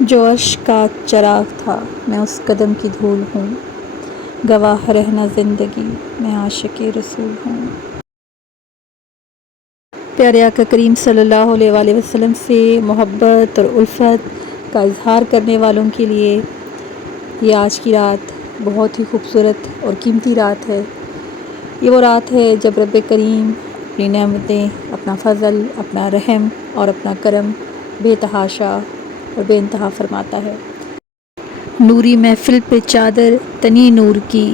जो अर्श का चराग था मैं उस कदम की धूल हूँ, गवाह रहना ज़िंदगी मैं आशिक़े रसूल हूँ। प्यारे आका करीम सल्लल्लाहु अलैहि वसल्लम से मोहब्बत और उल्फत का इज़हार करने वालों के लिए ये आज की रात बहुत ही खूबसूरत और कीमती रात है। ये वो रात है जब रब करीम अपनी नेमतें, अपना फ़ज़ल, अपना रहम और अपना करम बेतहाशा और बेइंतहा फरमाता है। नूरी महफ़िल पे चादर तनी नूर की,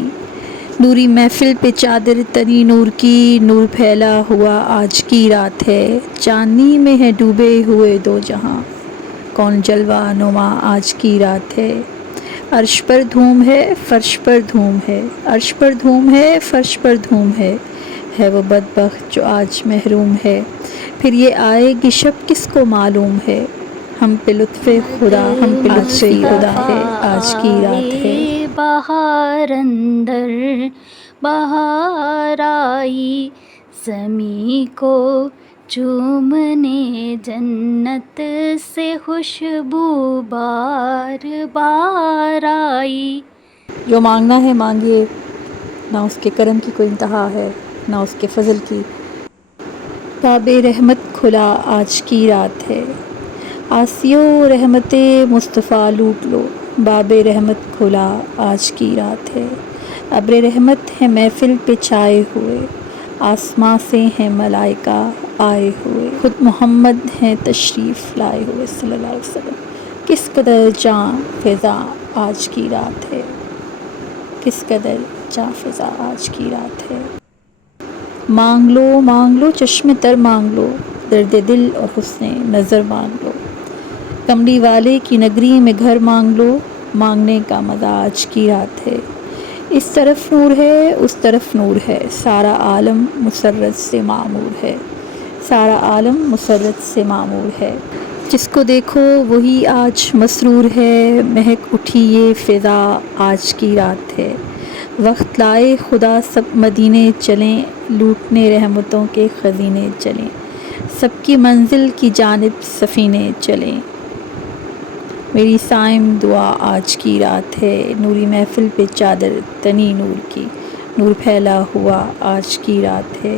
नूरी महफ़िल पे चादर तनी नूर की, नूर फैला हुआ आज की रात है। चांदनी में है डूबे हुए दो जहां, कौन जलवा नुमा आज की रात है। अर्श पर धूम है फ़र्श पर धूम है, अर्श पर धूम है फ़र्श पर धूम है वो बदबख्त जो आज महरूम है। फिर ये आएगी शब किसको मालूम है, हम पे लुत्फ़े खुदा, हम पे लुत्फ़े खुदा है आज की रात है। बहार अंदर बहार आई, ज़मीं को चूमने जन्नत से खुशबू बार बार आई। जो मांगना है मांगिए, ना उसके करम की कोई इंतहा है ना उसके फ़ज़ल की। बाबे रहमत खुला आज की रात है, आसियो रहमते मुस्तफ़ा लूट लो, बाबे रहमत खुला आज की रात है। अब्र रहमत है महफ़िल पे छाए हुए, आसमां से हैं मलाइका आए हुए, खुद मोहम्मद हैं तशरीफ़ लाए हुए सल्लल्लाहु अलैहि वसल्लम। किस कदर जां फ़िज़ा आज की रात है, किस कदर जां फ़िज़ा आज की रात है। मांग लो चश्मे तर मांग लो, दर्द दिल और हुस्ने नज़र मांग लो, कमली वाले की नगरी में घर मांग लो, मांगने का मज़ा आज की रात है। इस तरफ नूर है उस तरफ नूर है, सारा आलम मुसर्रत से मामूर है, सारा आलम मुसर्रत से मामूर है। जिसको देखो वही आज मसरूर है, महक उठी ये फ़िज़ा आज की रात है। वक्त लाए खुदा सब मदीने चलें, लूटने रहमतों के ख़ज़ीने चलें, सबकी मंजिल की जानिब सफ़ीने चलें। मेरी साइम दुआ आज की रात है, नूरी महफ़िल पे चादर तनी नूर की, नूर फैला हुआ आज की रात है,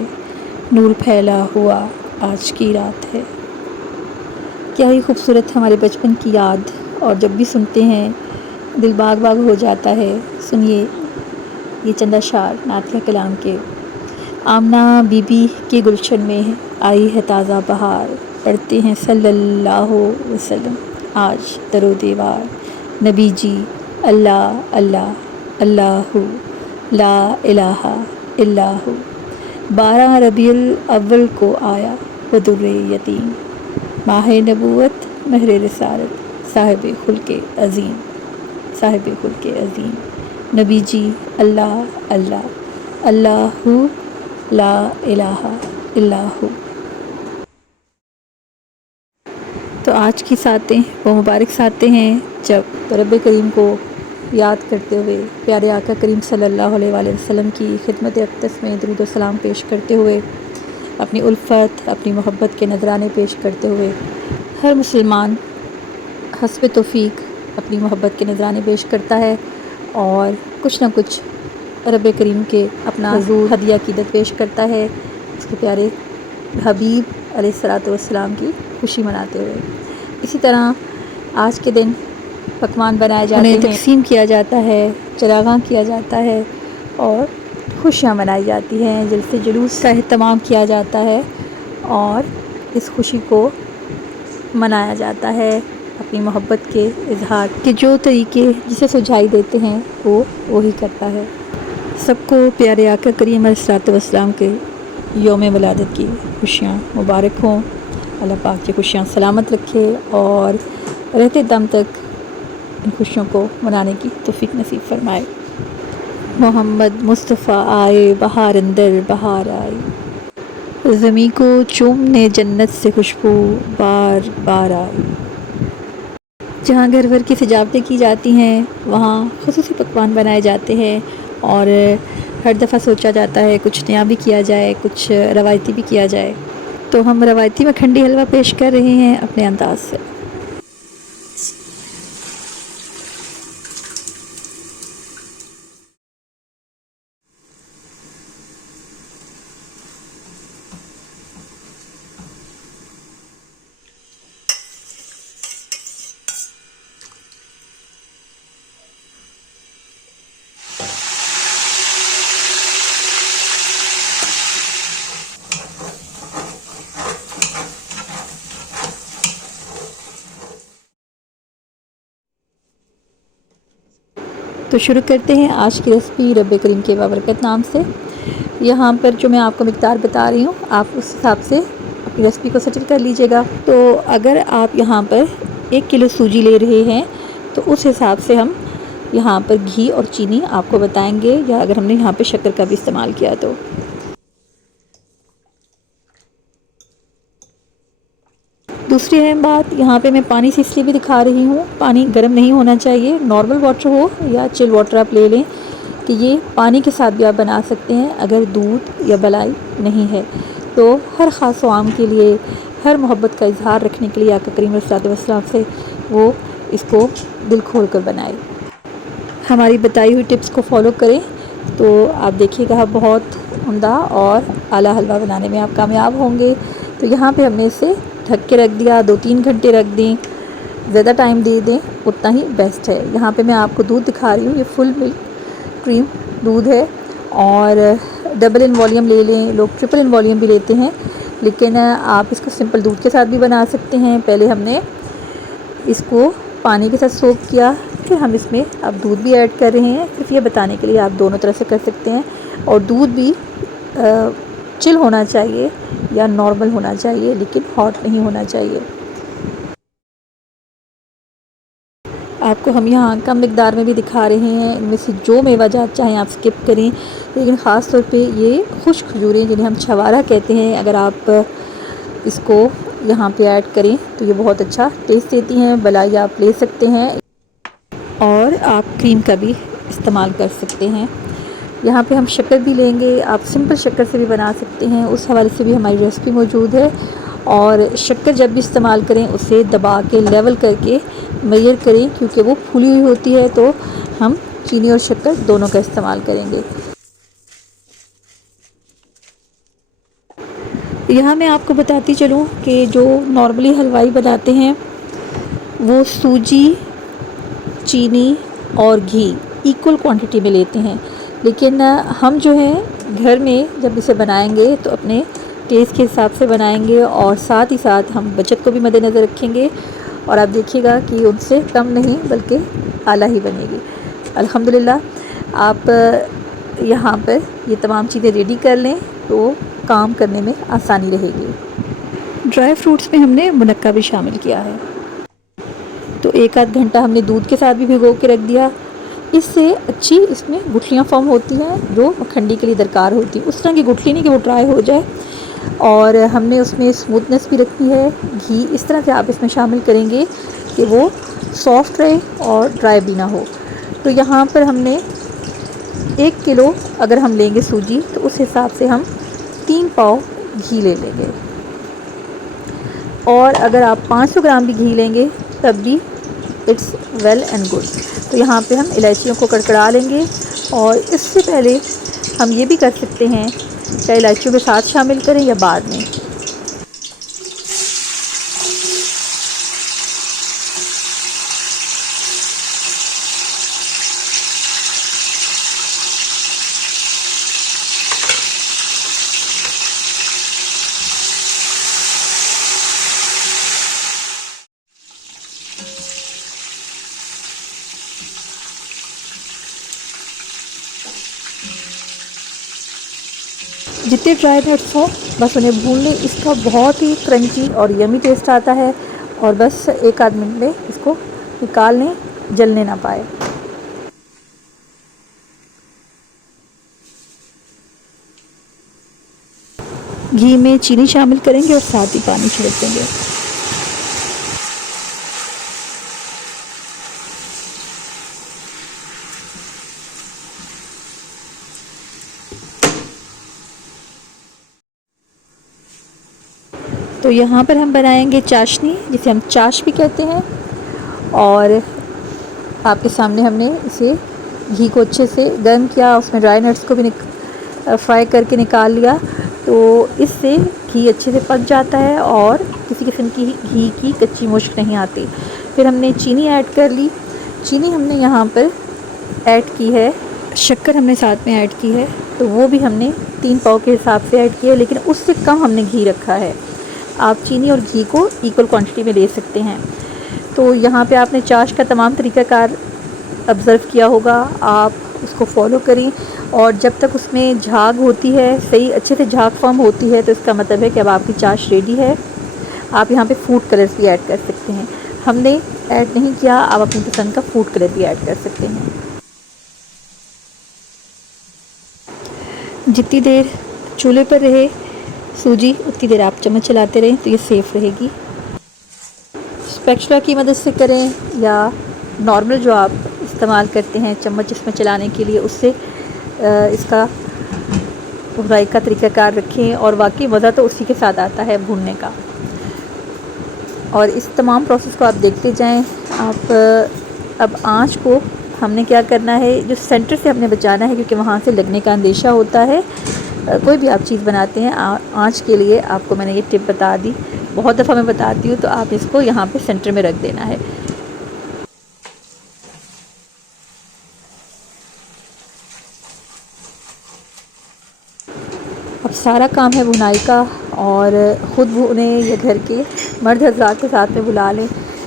नूर फैला हुआ आज की रात है। क्या ही खूबसूरत है हमारे बचपन की याद, और जब भी सुनते हैं दिल बाग बाग हो जाता है। सुनिए ये चंद अशार नातिया कलाम के। आमना बीबी के गुलशन में आई है ताज़ा बहार, पढ़ते हैं सल्लल्लाहु अलैहि वसल्लम आज दरो दीवार। नबी जी अल्लाह अल्लाह अल्लाहु ला इलाहा इल्लाहु, 12 रबीउल अव्वल को आया बदुर्रे यतीम, माह नबूवत महर रिसालत, साहिब खुल्के अज़ीम, साहिब खुल्के अज़ीम। नबी जी अल्लाह अल्लाह अल्लाहु ला इलाहा इल्लाहु। तो आज की सातें वो मुबारक सातें हैं जब रब करीम को याद करते हुए, प्यारे आका करीम सल्लल्लाहु अलैहि वसल्लम की खिदमत अक़दस में दुरूद व सलाम पेश करते हुए, अपनी उल्फत अपनी मोहब्बत के नजराने पेश करते हुए, हर मुसलमान हस्ब तौफ़ीक अपनी मोहब्बत के नजराने पेश करता है और कुछ ना कुछ रब करीम के अपना हुज़ूर हदिया क़ीदत पेश करता है, उसके प्यारे हबीब अलैहिस्सलातु वस्सलाम की खुशी मनाते हुए। इसी तरह आज के दिन पकवान बनाए जाते हैं, तक़सीम किया जाता है, चरागां किया जाता है और खुशियाँ मनाई जाती हैं, जलसे जुलूस का एहतमाम किया जाता है और इस खुशी को मनाया जाता है अपनी मोहब्बत के इजहार के जो तरीके जिसे सुझाई देते हैं वो वही करता है। सबको प्यारे आका करीम अलैहिस्सलातु वस्सलाम के यौम विलादत की खुशियाँ मुबारक हों। अल्लाह पाक की खुशियाँ सलामत रखे और रहते दम तक इन खुशियों को मनाने की तौफ़ीक नसीब फरमाए। मोहम्मद मुस्तफ़ा आए बहार अंदर बहार आई, ज़मीं को चूमने जन्नत से खुशबू बार बार आई। जहाँ घर भर की सजावटें की जाती हैं वहाँ ख़ुसूसी पकवान बनाए जाते हैं और हर दफ़ा सोचा जाता है कुछ नया भी किया जाए, कुछ रवायती भी किया जाए। तो हम रवायती मखंडी हलवा पेश कर रहे हैं अपने अंदाज़ से। तो शुरू करते हैं आज की रेसिपी रब करीम के बाबरकत नाम से। यहाँ पर जो मैं आपको मिक़दार बता रही हूँ, आप उस हिसाब से अपनी रेसिपी को सेटल कर लीजिएगा। तो अगर आप यहाँ पर 1 किलो सूजी ले रहे हैं तो उस हिसाब से हम यहाँ पर घी और चीनी आपको बताएंगे, या अगर हमने यहाँ पर शक्कर का भी इस्तेमाल किया तो। दूसरी अहम बात, यहाँ पे मैं पानी से इसलिए भी दिखा रही हूँ, पानी गर्म नहीं होना चाहिए, नॉर्मल वाटर हो या चिल वाटर आप ले लें, कि ये पानी के साथ भी आप बना सकते हैं अगर दूध या मलाई नहीं है तो। हर ख़ास आम के लिए, हर मोहब्बत का इजहार रखने के लिए आका करीम सल्लल्लाहु से वो इसको दिल खोल कर बनाए। हमारी बताई हुई टिप्स को फॉलो करें तो आप देखिएगा बहुत उम्दा और आला हलवा बनाने में आप कामयाब होंगे। तो यहाँ पे हमने इसे ढक के रख दिया, 2-3 घंटे रख दें, ज़्यादा टाइम दे दें उतना ही बेस्ट है। यहाँ पे मैं आपको दूध दिखा रही हूँ, ये फुल मिल्क क्रीम दूध है और डबल इन वॉल्यूम ले लें, लोग ट्रिपल इन वॉल्यूम भी लेते हैं, लेकिन आप इसको सिंपल दूध के साथ भी बना सकते हैं। पहले हमने इसको पानी के साथ सोक किया, फिर हम इसमें अब दूध भी ऐड कर रहे हैं। सिर्फ ये बताने के लिए आप दोनों तरह से कर सकते हैं। और दूध भी चिल होना चाहिए या नॉर्मल होना चाहिए, लेकिन हॉट नहीं होना चाहिए। आपको हम यहाँ कम मिक़दार में भी दिखा रहे हैं, इनमें से जो मेवाजात चाहें आप स्किप करें, लेकिन ख़ास तौर पे ये खुश्क खजूरें जिन्हें हम छवारा कहते हैं, अगर आप इसको यहाँ पे ऐड करें तो ये बहुत अच्छा टेस्ट देती हैं। मलाई आप ले सकते हैं और आप क्रीम का भी इस्तेमाल कर सकते हैं। यहाँ पे हम शक्कर भी लेंगे, आप सिंपल शक्कर से भी बना सकते हैं, उस हवाले से भी हमारी रेसिपी मौजूद है। और शक्कर जब भी इस्तेमाल करें उसे दबा के लेवल करके मेजर करें, क्योंकि वो फूली हुई होती है, तो हम चीनी और शक्कर दोनों का इस्तेमाल करेंगे। यहाँ मैं आपको बताती चलूँ कि जो नॉर्मली हलवाई बनाते हैं वो सूजी, चीनी और घी इक्वल क्वांटिटी में लेते हैं, लेकिन हम जो है घर में जब इसे बनाएंगे तो अपने टेस्ट के हिसाब से बनाएंगे और साथ ही साथ हम बचत को भी मद्देनज़र रखेंगे। और आप देखिएगा कि उनसे कम नहीं बल्कि आला ही बनेगी। अल्हम्दुलिल्लाह, आप यहाँ पर ये तमाम चीज़ें रेडी कर लें तो काम करने में आसानी रहेगी। ड्राई फ्रूट्स में हमने मुनक्का भी शामिल किया है, तो 1-आध घंटा हमने दूध के साथ भी भिगो के रख दिया। इससे अच्छी इसमें गुठलियाँ फॉर्म होती हैं जो मखंडी के लिए दरकार होती है। उस तरह की गुठली नहीं कि वो ड्राई हो जाए, और हमने उसमें स्मूथनेस भी रखी है। घी इस तरह से आप इसमें शामिल करेंगे कि वो सॉफ्ट रहे और ड्राई भी ना हो। तो यहाँ पर हमने 1 किलो अगर हम लेंगे सूजी तो उस हिसाब से हम 3 पाव घी ले लेंगे, और अगर आप 500 ग्राम भी घी लेंगे तब भी इट्स वेल एंड गुड। तो यहाँ पे हम इलायचियों को कड़कड़ा लेंगे, और इससे पहले हम ये भी कर सकते हैं, चाहे इलायचियों के साथ शामिल करें या बाद में। जितने ड्राई नट्स हों बस उन्हें भून लें, इसका बहुत ही क्रंची और यमी टेस्ट आता है। और बस 1-आध मिनट में इसको निकाल लें, जलने ना पाए। घी में चीनी शामिल करेंगे और साथ ही पानी छिड़क देंगे। तो यहाँ पर हम बनाएंगे चाशनी, जिसे हम चाश भी कहते हैं। और आपके सामने हमने इसे घी को अच्छे से गर्म किया, उसमें ड्राई नट्स को भी फ्राई करके निकाल लिया। तो इससे घी अच्छे से पक जाता है और किसी किस्म की घी की कच्ची मुश्क नहीं आती। फिर हमने चीनी ऐड कर ली। चीनी हमने यहाँ पर ऐड की है, शक्कर हमने साथ में ऐड की है, तो वो भी हमने 3 पाव के हिसाब से ऐड किया, लेकिन उससे कम हमने घी रखा है। आप चीनी और घी को इक्वल क्वांटिटी में ले सकते हैं। तो यहाँ पे आपने चाश का तमाम तरीक़ाकार ऑब्ज़र्व किया होगा, आप उसको फॉलो करें। और जब तक उसमें झाग होती है, सही अच्छे से झाग फॉर्म होती है, तो इसका मतलब है कि अब आपकी चाश रेडी है। आप यहाँ पे फूड कलर्स भी ऐड कर सकते हैं। हमने ऐड नहीं किया, आप अपनी पसंद का फूड कलर भी ऐड कर सकते हैं। जितनी देर चूल्हे पर रहे सूजी, उतनी देर आप चम्मच चलाते रहें, तो ये सेफ़ रहेगी। स्पैचुला की मदद से करें या नॉर्मल जो आप इस्तेमाल करते हैं चम्मच इसमें चलाने के लिए, उससे इसका भुनाई का तरीक़ाकार रखें। और वाकई मज़ा तो उसी के साथ आता है भूनने का। और इस तमाम प्रोसेस को आप देखते जाएं। आप अब आँच को हमने क्या करना है, जो सेंटर से हमने बचाना है, क्योंकि वहाँ से लगने का अंदेशा होता है। कोई भी आप चीज़ बनाते हैं, आँच के लिए आपको मैंने ये टिप बता दी, बहुत दफ़ा मैं बताती हूँ, तो आप इसको यहाँ पे सेंटर में रख देना है। अब सारा काम है बुनाई का, और ख़ुद भुने या घर के मर्द हज़रात के साथ में बुला लें,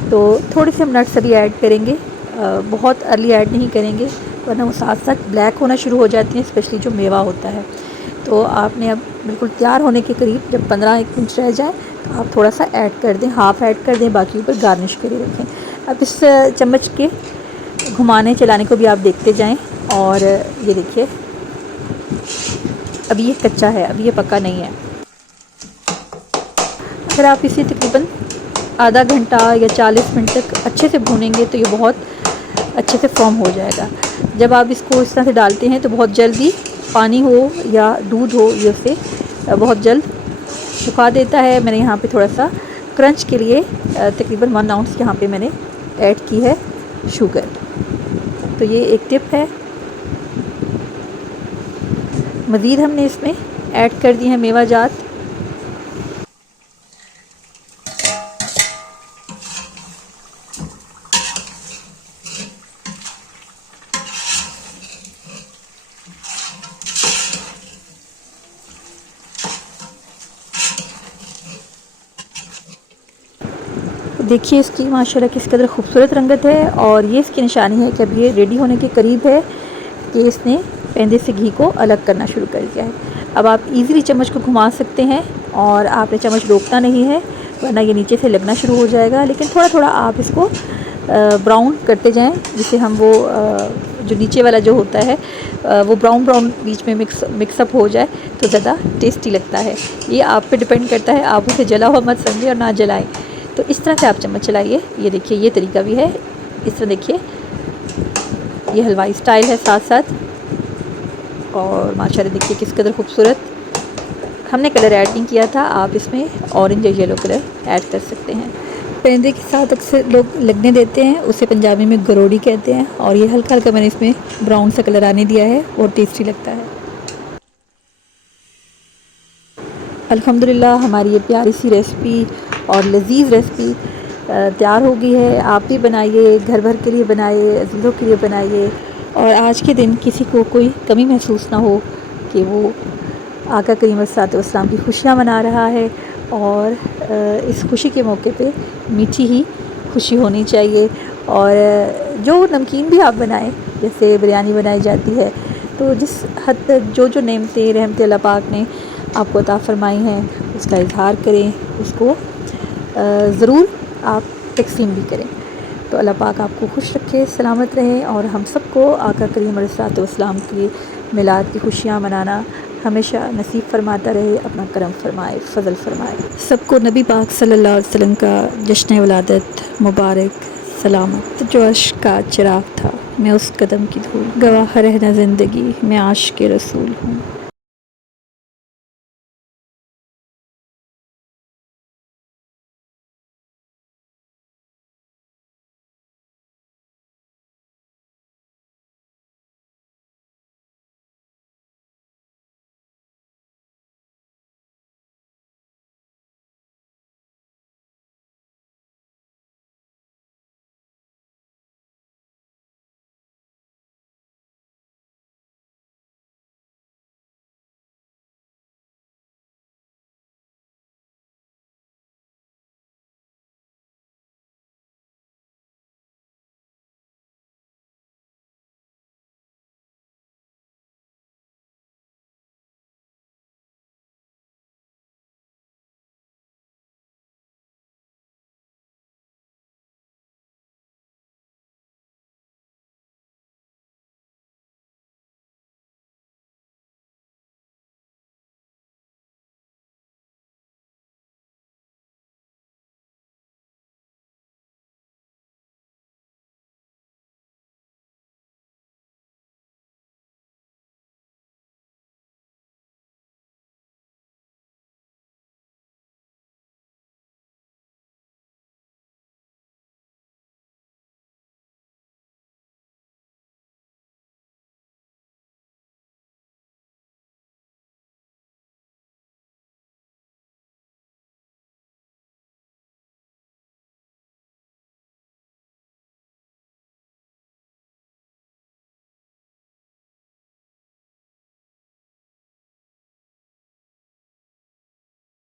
तो थोड़े से हम नट्स अभी ऐड करेंगे। बहुत अर्ली ऐड नहीं करेंगे, वरना वो साथ साथ ब्लैक होना शुरू हो जाती हैं, स्पेशली जो मेवा होता है। तो आपने अब बिल्कुल तैयार होने के करीब जब 15-1 मिनट रह जाए, तो आप थोड़ा सा ऐड कर दें, हाफ़ ऐड कर दें, बाकी ऊपर गार्निश करके रखें। अब इस चम्मच के घुमाने चलाने को भी आप देखते जाएं। और ये देखिए, अभी ये कच्चा है, अभी ये पका नहीं है। अगर आप इसे तकरीबन आधा घंटा या 40 मिनट तक अच्छे से भूनेंगे, तो ये बहुत अच्छे से फॉर्म हो जाएगा। जब आप इसको इस तरह से डालते हैं, तो बहुत जल्दी पानी हो या दूध हो, ये उसे बहुत जल्द सुखा देता है। मैंने यहाँ पे थोड़ा सा क्रंच के लिए तकरीबन 1 आउंस यहाँ पे मैंने ऐड की है शुगर। तो ये एक टिप है। मज़ीद हमने इसमें ऐड कर दी है मेवा जात। देखिए इसकी माशाल्लाह किस कदर खूबसूरत रंगत है, और ये इसकी निशानी है कि अब ये रेडी होने के करीब है, कि इसने पेंदे से घी को अलग करना शुरू कर दिया है। अब आप इजीली चम्मच को घुमा सकते हैं, और आपने चम्मच रोकना नहीं है, वरना ये नीचे से लगना शुरू हो जाएगा। लेकिन थोड़ा थोड़ा आप इसको ब्राउन करते जाएं, जिससे हम वो जो नीचे वाला जो होता है वो ब्राउन ब्राउन बीच में मिक्सअप हो जाए, तो ज़्यादा टेस्टी लगता है। ये आप पे डिपेंड करता है, आप उसे जला हुआ मत समझें और ना जलाएं। तो इस तरह से आप चम्मच चलाइए। ये देखिए, ये तरीका भी है। इस तरह देखिए, ये हलवाई स्टाइल है साथ साथ। और माशाल्लाह देखिए किस कदर खूबसूरत। हमने कलर ऐड नहीं किया था, आप इसमें ऑरेंज या येलो कलर ऐड कर सकते हैं। पेंदे के साथ अक्सर लोग लगने देते हैं, उसे पंजाबी में गरोड़ी कहते हैं। और ये हल्का हल्का मैंने इसमें ब्राउन सा कलर आने दिया है, और टेस्टी लगता है। अल्हम्दुलिल्लाह हमारी ये प्यारी सी रेसिपी और लजीज़ रेसिपी तैयार हो गई है। आप भी बनाइए, घर भर के लिए बनाइए, अज़ीज़ों के लिए बनाइए। और आज के दिन किसी को कोई कमी महसूस ना हो कि वो आका करीम अलैहिस्सलाम की खुशियाँ मना रहा है। और इस खुशी के मौके पे मीठी ही खुशी होनी चाहिए। और जो नमकीन भी आप बनाएं, जैसे बिरयानी बनाई जाती है, तो जिस हद तक जो जो नेमतें रहमतें अल्लाह पाक ने आपको अता फ़रमाई हैं, उसका इज़हार करें, उसको ज़रूर आप तक़सीम भी करें। तो अल्लाह पाक आपको खुश रखे, सलामत रहें, और हम सबको आका करीम अलैहिस्सलाम की मिलाद की खुशियाँ मनाना हमेशा नसीब फरमाता रहे, अपना करम फरमाए, फ़ज़ल फरमाए। सबको नबी पाक सल्लल्लाहु अलैहि वसल्लम का जश्न वलादत मुबारक सलामत। जो अश्क का चिराग था, मैं उस कदम की धूल, गवाह रहना ज़िंदगी, मैं आशिक़ रसूल हूँ।